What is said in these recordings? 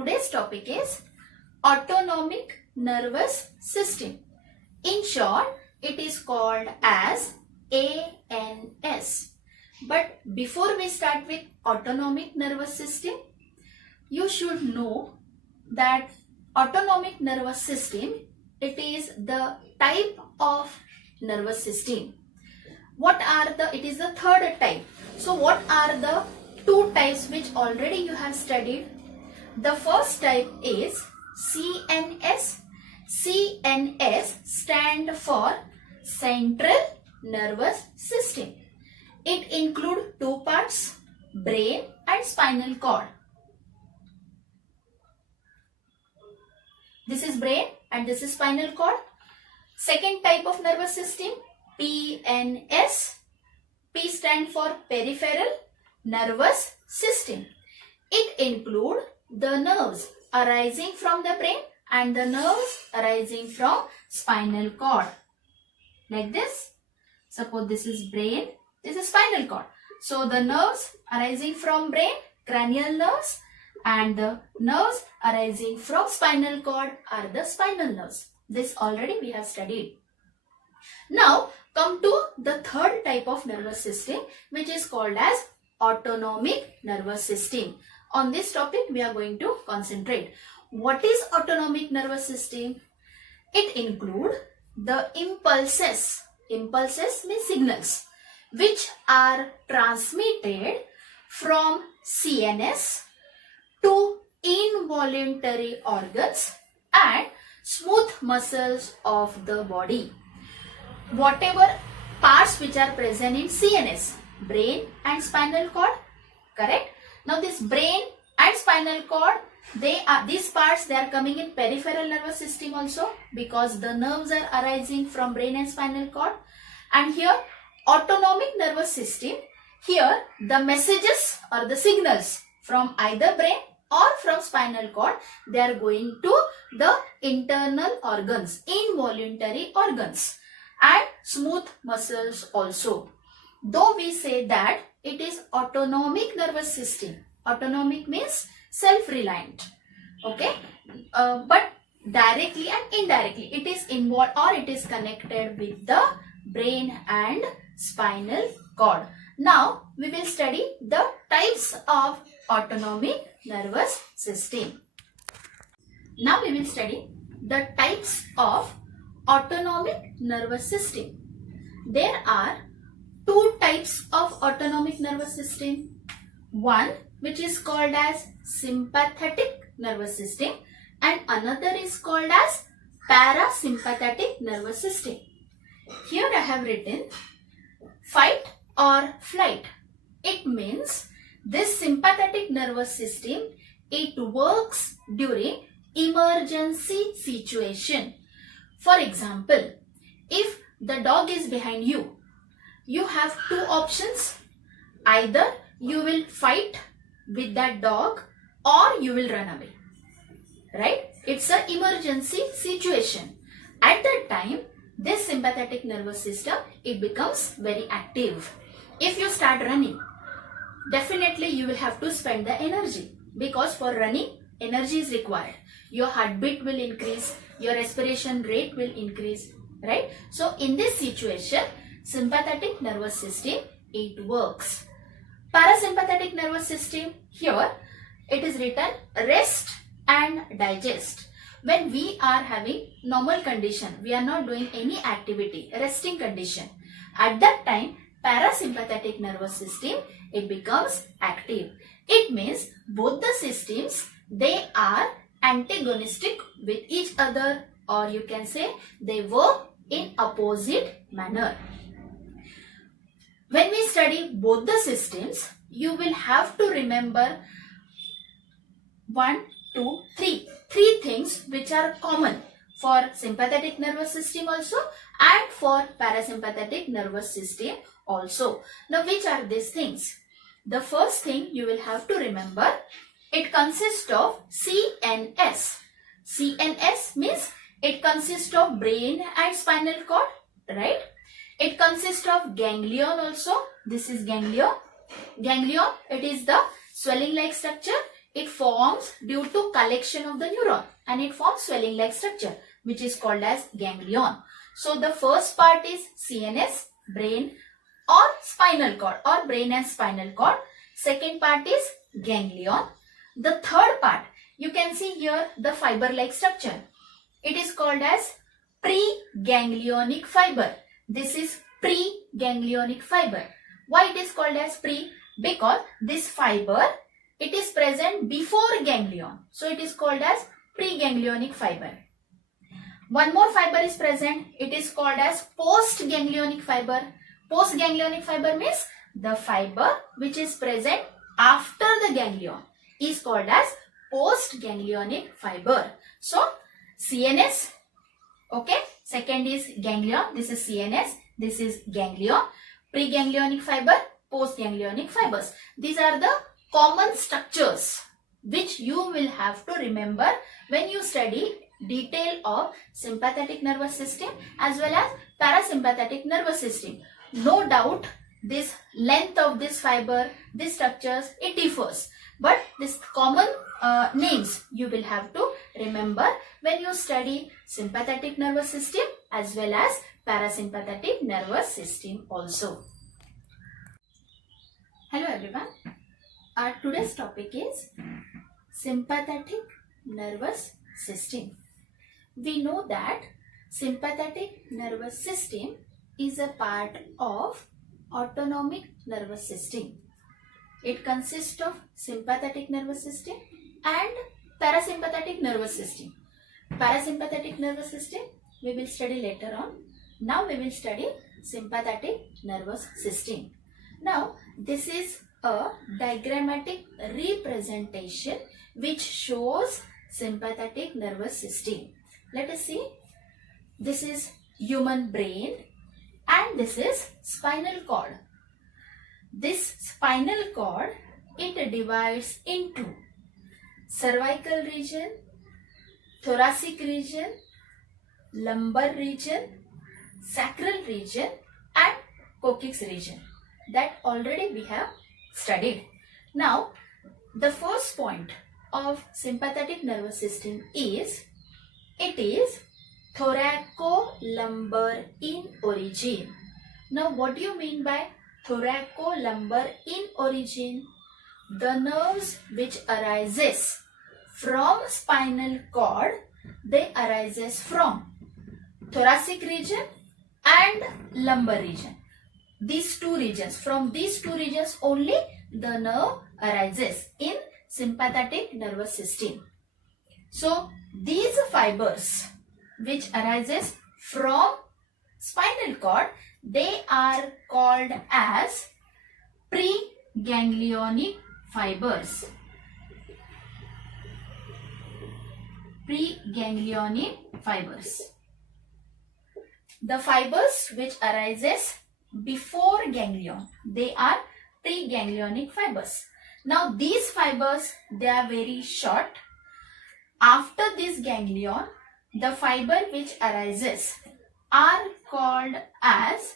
today's topic is autonomic nervous system. In short, it is called as ANS. But before we start with autonomic nervous system, you should know that autonomic nervous system, it is the type of nervous system. It is the third type. So what are the two types which already you have studied? The first type is CNS. CNS stand for Central Nervous System. It includes two parts, brain and spinal cord. This is brain and this is spinal cord. Second type of nervous system, PNS. P stand for Peripheral Nervous System. It includes the nerves arising from the brain and the nerves arising from spinal cord. Like this. Suppose this is brain, this is spinal cord. So the nerves arising from brain, cranial nerves, and the nerves arising from spinal cord are the spinal nerves. This already we have studied. Now come to the third type of nervous system, which is called as autonomic nervous system. On this topic we are going to concentrate. What is autonomic nervous system? It includes the impulses. Impulses means signals which are transmitted from CNS to involuntary organs and smooth muscles of the body. Whatever parts which are present in CNS, brain and spinal cord, correct? Now this brain and spinal cord, these parts they are coming in peripheral nervous system also, because the nerves are arising from brain and spinal cord. And here autonomic nervous system, here the messages or the signals from either brain or from spinal cord, they are going to the internal organs, involuntary organs and smooth muscles also. Though we say that it is autonomic nervous system, autonomic means self-reliant, okay, but directly and indirectly it is involved or it is connected with the brain and spinal cord. Now we will study the types of autonomic nervous system. Now we will study the types of autonomic nervous system. There are two types of autonomic nervous system. One which is called as sympathetic nervous system and another is called as parasympathetic nervous system. Here I have written fight or flight. It means this sympathetic nervous system, it works during emergency situation. For example, if the dog is behind you, you have two options. Either you will fight with that dog or you will run away. Right? It's an emergency situation. At that time, this sympathetic nervous system, it becomes very active. If you start running, definitely you will have to spend the energy, because for running, energy is required. Your heartbeat will increase, your respiration rate will increase, right? So in this situation, sympathetic nervous system, it works. Parasympathetic nervous system, here it is written rest and digest. When we are having normal condition, we are not doing any activity, resting condition. At that time, parasympathetic nervous system, it becomes active. It means both the systems, they are antagonistic with each other, or you can say they work in opposite manner. When we study both the systems, you will have to remember 1, 2, 3. Three things which are common for sympathetic nervous system also and for parasympathetic nervous system also. Now which are these things? The first thing you will have to remember, it consists of CNS. CNS means it consists of brain and spinal cord, right? It consists of ganglion also. This is ganglion. Ganglion, it is the swelling like structure. It forms due to collection of the neuron and it forms swelling like structure which is called as ganglion. So the first part is CNS, brain or spinal cord or brain and spinal cord. Second part is ganglion. The third part, you can see here the fiber like structure. It is called as preganglionic fiber. This is preganglionic fiber. Why it is called as pre? Because this fiber, it is present before ganglion. So it is called as preganglionic fiber. One more fiber is present. It is called as postganglionic fiber. Postganglionic fiber means the fiber which is present after the ganglion is called as postganglionic fiber. So CNS, okay. Second is ganglion. This is CNS. This is ganglion. Preganglionic fiber, postganglionic fibers. These are the common structures which you will have to remember when you study detail of sympathetic nervous system as well as parasympathetic nervous system. No doubt this length of this fiber, these structures, it differs. But this common names you will have to remember when you study sympathetic nervous system as well as parasympathetic nervous system also. Hello everyone. Our today's topic is sympathetic nervous system. We know that sympathetic nervous system is a part of autonomic nervous system. It consists of sympathetic nervous system and parasympathetic nervous system. Parasympathetic nervous system we will study later on. Now we will study sympathetic nervous system. Now this is a diagrammatic representation which shows sympathetic nervous system. Let us see. This is human brain and this is spinal cord. This spinal cord, it divides into cervical region, thoracic region, lumbar region, sacral region and coccyx region. That already we have studied. Now, the first point of sympathetic nervous system is, it is thoracolumbar in origin. Now, what do you mean by thoracolumbar in origin? The nerves which arises from spinal cord, they arises from thoracic region and lumbar region. These two regions, from these two regions only the nerve arises in sympathetic nervous system. So these fibers which arises from spinal cord, they are called as preganglionic fibers. Preganglionic fibers. The fibers which arises before ganglion, they are preganglionic fibers. Now these fibers, they are very short. After this ganglion, the fiber which arises are called as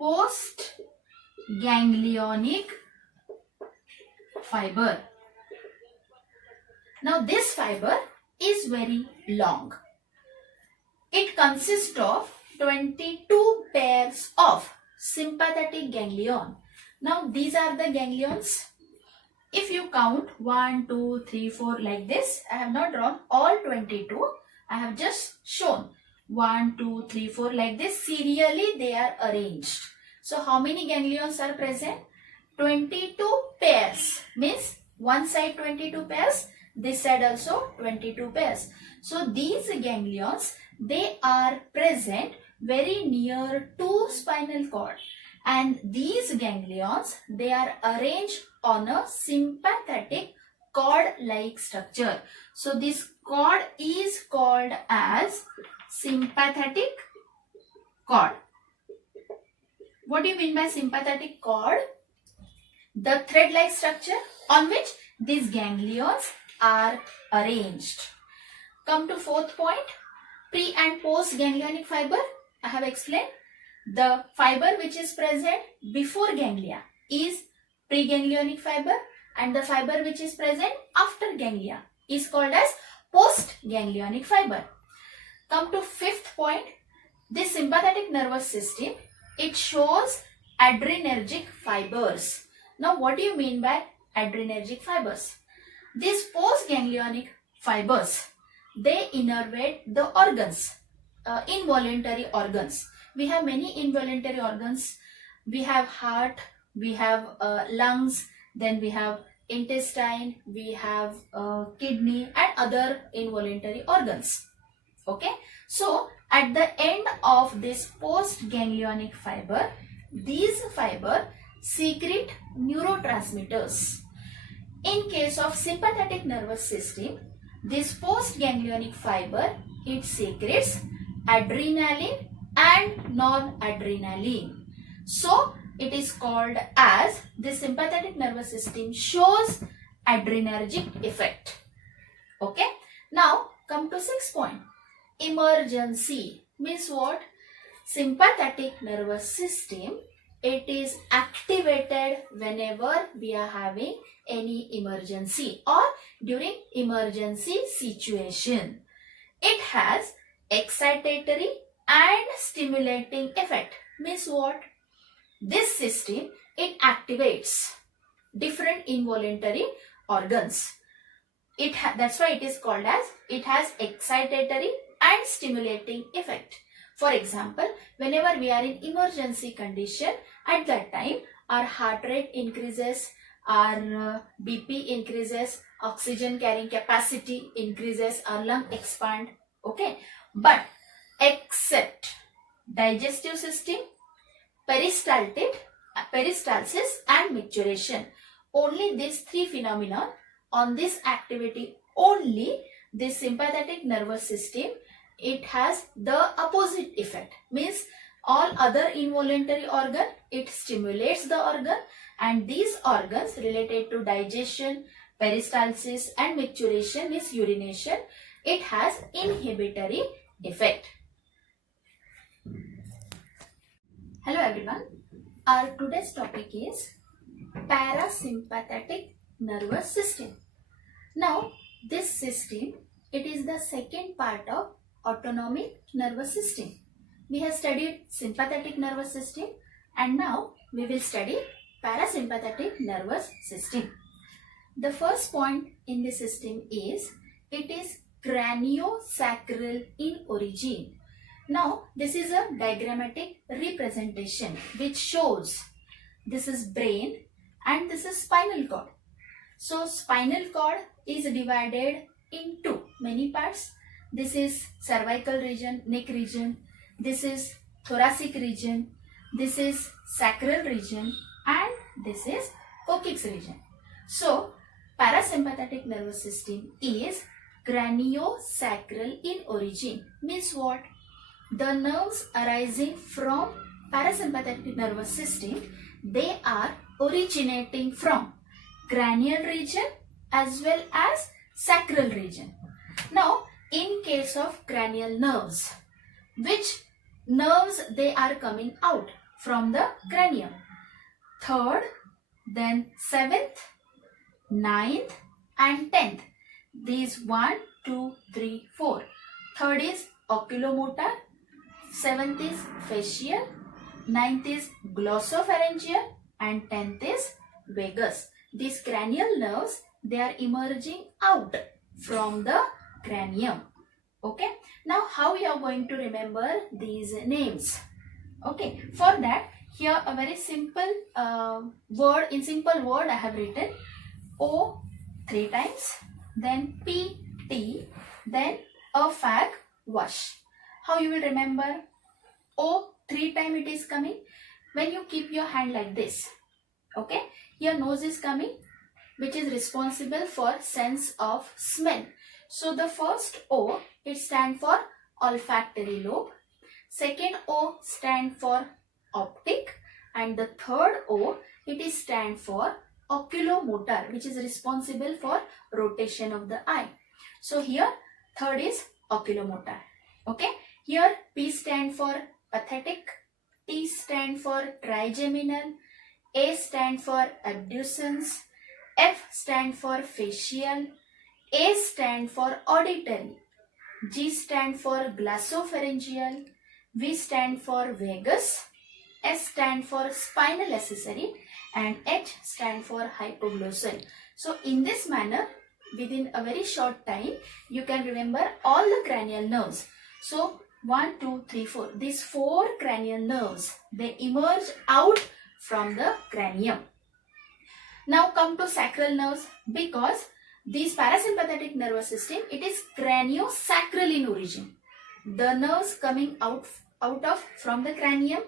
postganglionic fiber. Now this fiber is very long. It consists of 22 pairs of sympathetic ganglion. Now these are the ganglions. If you count 1, 2, 3, 4 like this, I have not drawn all 22. I have just shown 1, 2, 3, 4 like this. Serially they are arranged. So how many ganglions are present? 22 pairs. Means one side 22 pairs, this side also 22 pairs. So these ganglions, they are present very near to spinal cord. And these ganglions, they are arranged on a sympathetic cord-like structure. So this cord is called as sympathetic cord. What do you mean by sympathetic cord? The thread-like structure on which these ganglions are arranged. Come to fourth point, pre and post ganglionic fiber. I have explained. The fiber which is present before ganglia is preganglionic fiber. and the fiber which is present after ganglia is called as post-ganglionic fiber. Come to fifth point. This sympathetic nervous system, it shows adrenergic fibers. Now what do you mean by adrenergic fibers? These post-ganglionic fibers, they innervate the organs, involuntary organs. We have many involuntary organs. We have heart, we have lungs, then we have intestine, we have kidney and other involuntary organs. Okay, so at the end of this post-ganglionic fiber, these fiber secrete neurotransmitters. In case of sympathetic nervous system, this post-ganglionic fiber, it secretes adrenaline and noradrenaline. So it is called as the sympathetic nervous system shows adrenergic effect. Okay. Now come to 6th point. Emergency means what? Sympathetic nervous system, it is activated whenever we are having any emergency or during emergency situation. It has excitatory and stimulating effect. Means what? This system, it activates different involuntary organs. That's why it is called as, it has excitatory and stimulating effect. For example, whenever we are in emergency condition, at that time our heart rate increases, our BP increases, oxygen carrying capacity increases, our lung expand. Okay, but except digestive system, peristalsis and micturition, only these three phenomena, on this activity only, this sympathetic nervous system, it has the opposite effect. Means all other involuntary organ, it stimulates the organ, and these organs related to digestion, peristalsis and micturition is urination, it has inhibitory effect. Hello everyone, our today's topic is parasympathetic nervous system. Now this system, it is the second part of autonomic nervous system. We have studied sympathetic nervous system and now we will study parasympathetic nervous system. The first point in the system is, it is craniosacral in origin. Now this is a diagrammatic representation which shows this is brain and this is spinal cord. So spinal cord is divided into many parts. This is cervical region, neck region, this is thoracic region, this is sacral region and this is coccyx region. So parasympathetic nervous system is craniosacral in origin. Means what? The nerves arising from parasympathetic nervous system, they are originating from cranial region as well as sacral region. Now in case of cranial nerves, which nerves they are coming out from the cranium? Third, then 7th, 9th and 10th. These 1, 2, 3, 4. Third is oculomotor, 7th is facial, 9th is glossopharyngeal and 10th is vagus. These cranial nerves, they are emerging out from the cranium. Okay. Now how you are going to remember these names? Okay. For that, here a very simple word, in simple word I have written O 3 times, then P, T, then a fag, wash. How you will remember? O 3 times it is coming when you keep your hand like this. Okay. Your nose is coming, which is responsible for sense of smell. So the first O, it stands for olfactory lobe. Second O stand for optic, and the third O, it is stand for oculomotor, which is responsible for rotation of the eye. So here third is oculomotor. Okay. Here P stand for pathetic, T stand for trigeminal, A stand for abducens, F stand for facial, A stand for auditory, G stand for glossopharyngeal, V stand for vagus, S stand for spinal accessory, and H stand for hypoglossal. So in this manner, within a very short time, you can remember all the cranial nerves. So 1, 2, 3, 4. These 4 cranial nerves, they emerge out from the cranium. Now come to sacral nerves, because this parasympathetic nervous system, it is craniosacral in origin. The nerves coming out of from the cranium,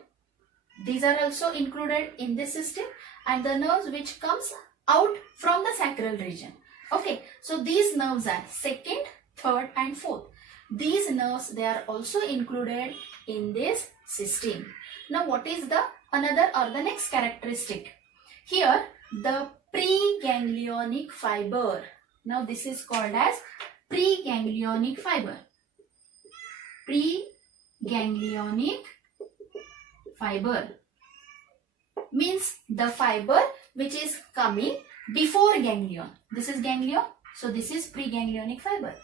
these are also included in this system, and the nerves which comes out from the sacral region. Okay, so these nerves are second, third and fourth. These nerves, they are also included in this system. Now what is the another or the next characteristic? Here the preganglionic fiber. Now this is called as preganglionic fiber. Preganglionic fiber means the fiber which is coming before ganglion. This is ganglion, so this is preganglionic fiber.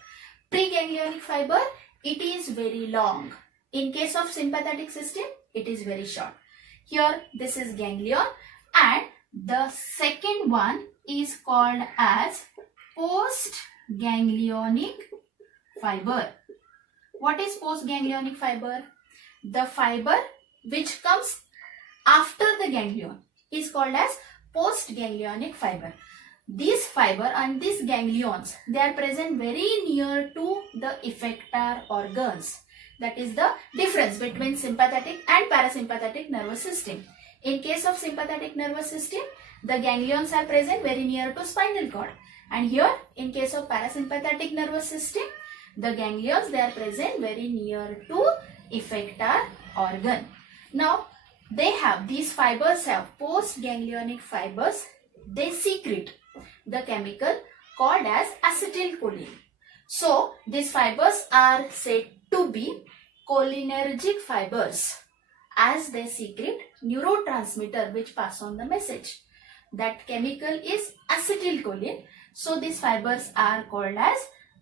Preganglionic fiber, it is very long. In case of sympathetic system, it is very short. Here this is ganglion, and the second one is called as postganglionic fiber. What is postganglionic fiber? The fiber which comes after the ganglion is called as postganglionic fiber. This fiber and these ganglions, they are present very near to the effector organs. That is the difference between sympathetic and parasympathetic nervous system. In case of sympathetic nervous system, the ganglions are present very near to spinal cord. And here, in case of parasympathetic nervous system, the ganglions, they are present very near to effector organ. Now, these fibers have postganglionic fibers. They secrete the chemical called as acetylcholine. So, these fibers are said to be cholinergic fibers, as they secrete neurotransmitter which pass on the message. That chemical is acetylcholine. So, these fibers are called as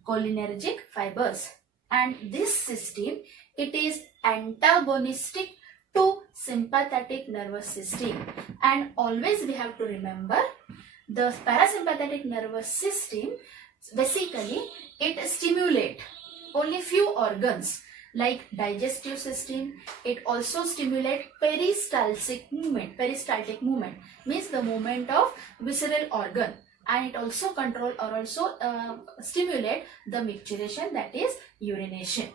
cholinergic fibers. And this system, it is antagonistic to sympathetic nervous system. And always we have to remember, the parasympathetic nervous system, basically it stimulates only few organs like digestive system. It also stimulates peristaltic movement. Peristaltic movement means the movement of visceral organ, and it also control or also stimulate the micturition, that is urination.